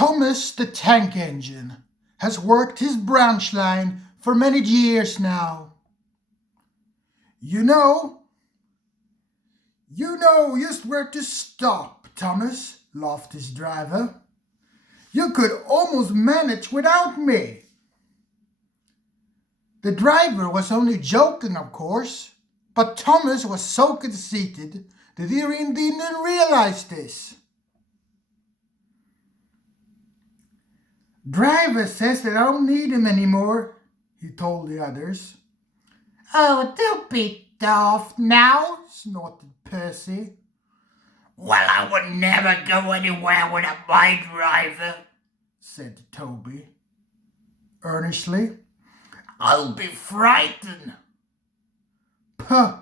Thomas the Tank Engine has worked his branch line for many years now. You know just where to stop, Thomas, laughed his driver. You could almost manage without me. The driver was only joking, of course, but Thomas was so conceited that he didn't realize this. Driver says that I don't need him anymore, he told the others. Oh, don't be daft now, snorted Percy. Well, I would never go anywhere without my driver, said Toby earnestly. I'll be frightened. Puh,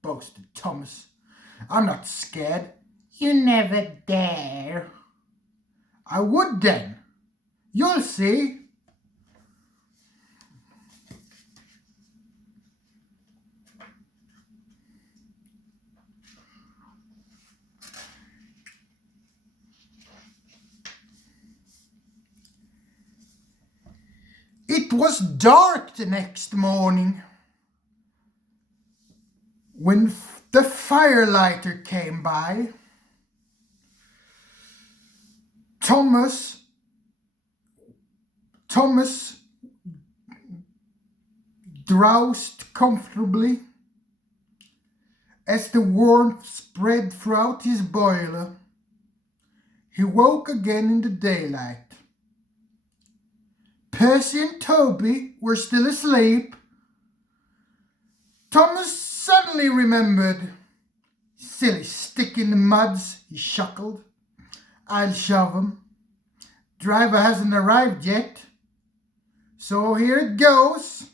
boasted Thomas. I'm not scared. You never dare. I would then. You'll see. It was dark the next morning when the firelighter came by. Thomas drowsed comfortably as the warmth spread throughout his boiler. He woke again in the daylight. Percy and Toby were still asleep. Thomas suddenly remembered. Silly stick in the muds, he chuckled. I'll shove him. Driver hasn't arrived yet. So here it goes.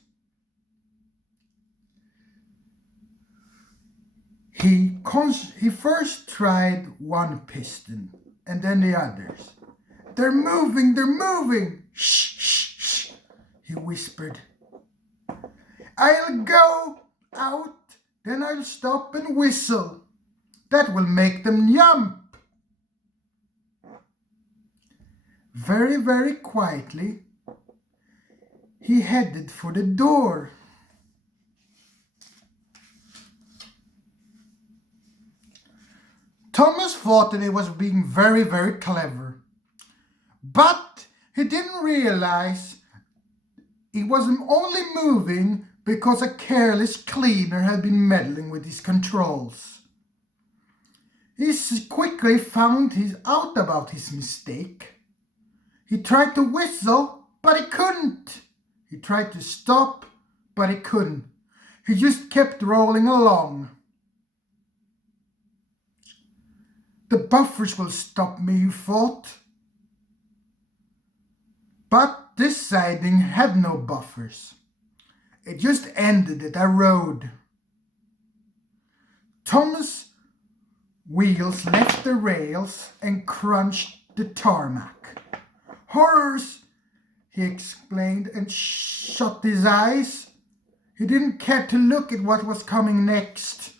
He first tried one piston and then the others. They're moving. Shh, shh, shh, he whispered. I'll go out, then I'll stop and whistle. That will make them jump. Very, very quietly, he headed for the door. Thomas thought that he was being very, very clever. But he didn't realize he was only moving because a careless cleaner had been meddling with his controls. He quickly found out about his mistake. He tried to whistle, but he couldn't. He tried to stop, but he couldn't. He just kept rolling along. The buffers will stop me, he thought. But this siding had no buffers. It just ended at a road. Thomas' wheels left the rails and crunched the tarmac. Horrors, he explained and shut his eyes. He didn't care to look at what was coming next.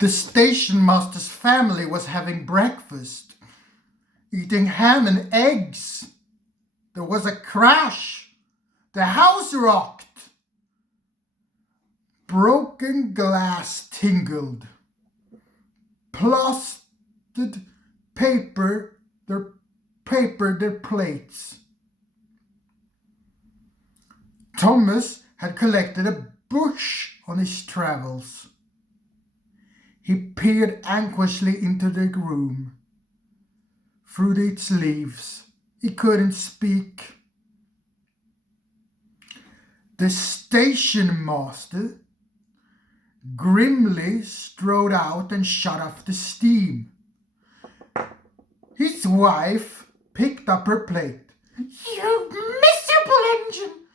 The station master's family was having breakfast, eating ham and eggs. There was a crash. The house rocked. Broken glass tingled. Plastered paper their plates. Thomas had collected a bush on his travels. He peered anxiously into the room. Through its leaves, he couldn't speak. The station master grimly strode out and shut off the steam. His wife picked up her plate. You miserable engine,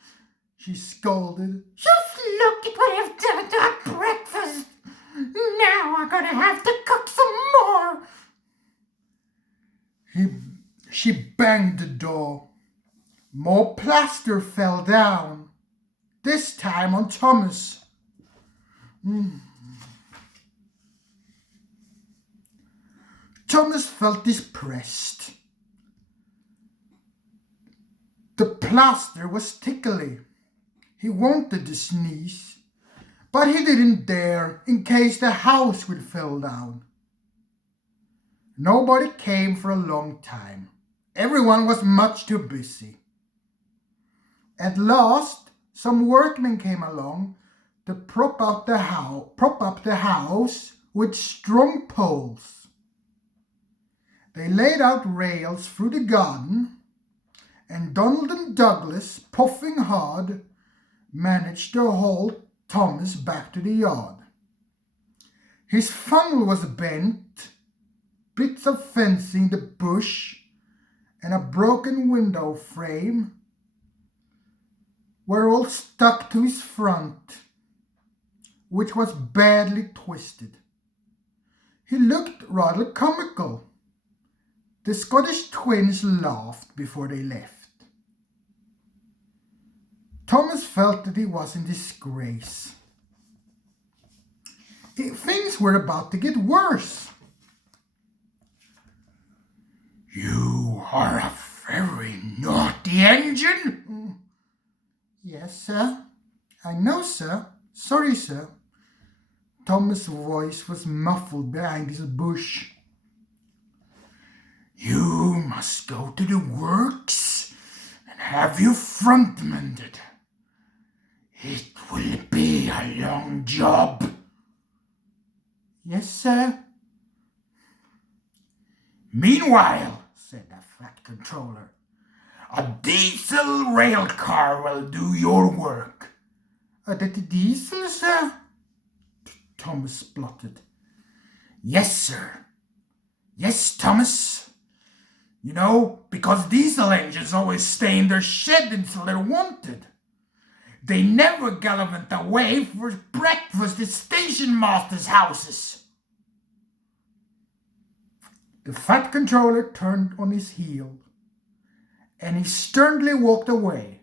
she scolded. Just look at what I've done to our breakfast. Now I'm going to have to cook some more. She banged the door. More plaster fell down, this time on Thomas. Thomas felt depressed. The plaster was tickly. He wanted to sneeze, but he didn't dare in case the house would fall down. Nobody came for a long time. Everyone was much too busy. At last, some workmen came along to prop up the house with strong poles. They laid out rails through the garden, and Donald and Douglas, puffing hard, managed to haul Thomas back to the yard. His funnel was bent, bits of fencing, the bush, and a broken window frame were all stuck to his front, which was badly twisted. He looked rather comical. The Scottish twins laughed before they left. Thomas felt that he was in disgrace. Things were about to get worse. You are a very naughty engine. Yes, sir. I know, sir. Sorry, sir. Thomas' voice was muffled behind his bush. You must go to the works and have your front mended. It will be a long job. Yes, sir. Meanwhile, said the Fat Controller, a diesel rail car will do your work. The diesel, sir? Thomas spluttered. Yes, sir. Yes, Thomas. You know, because diesel engines always stay in their shed until they're wanted. They never gallivant away for breakfast at station masters' houses. The Fat Controller turned on his heel, and he sternly walked away.